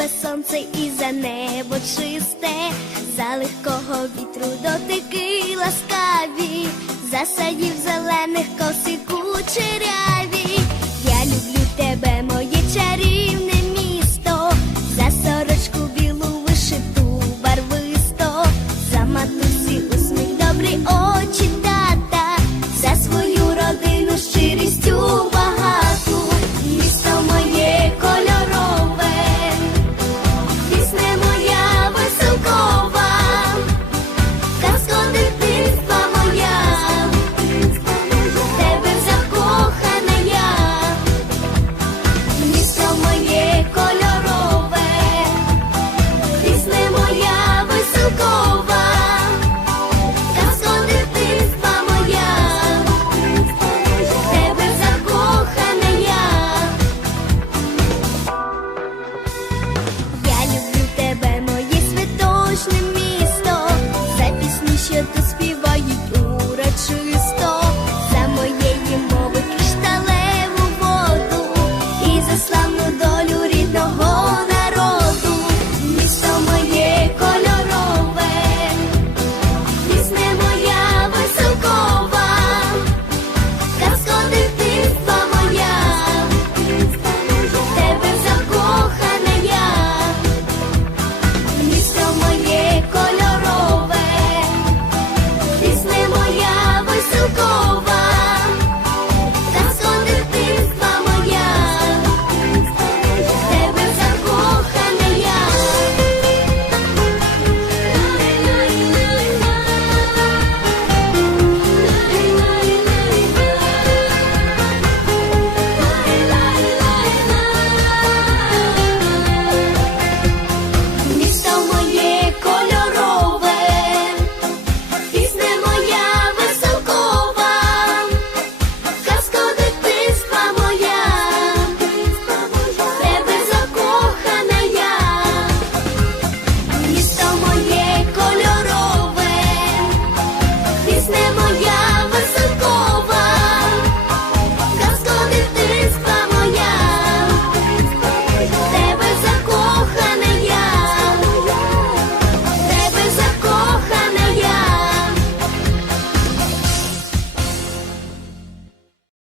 біле сонце і за небо чисте, за легкого вітру дотики ласкаві, засадів. let this be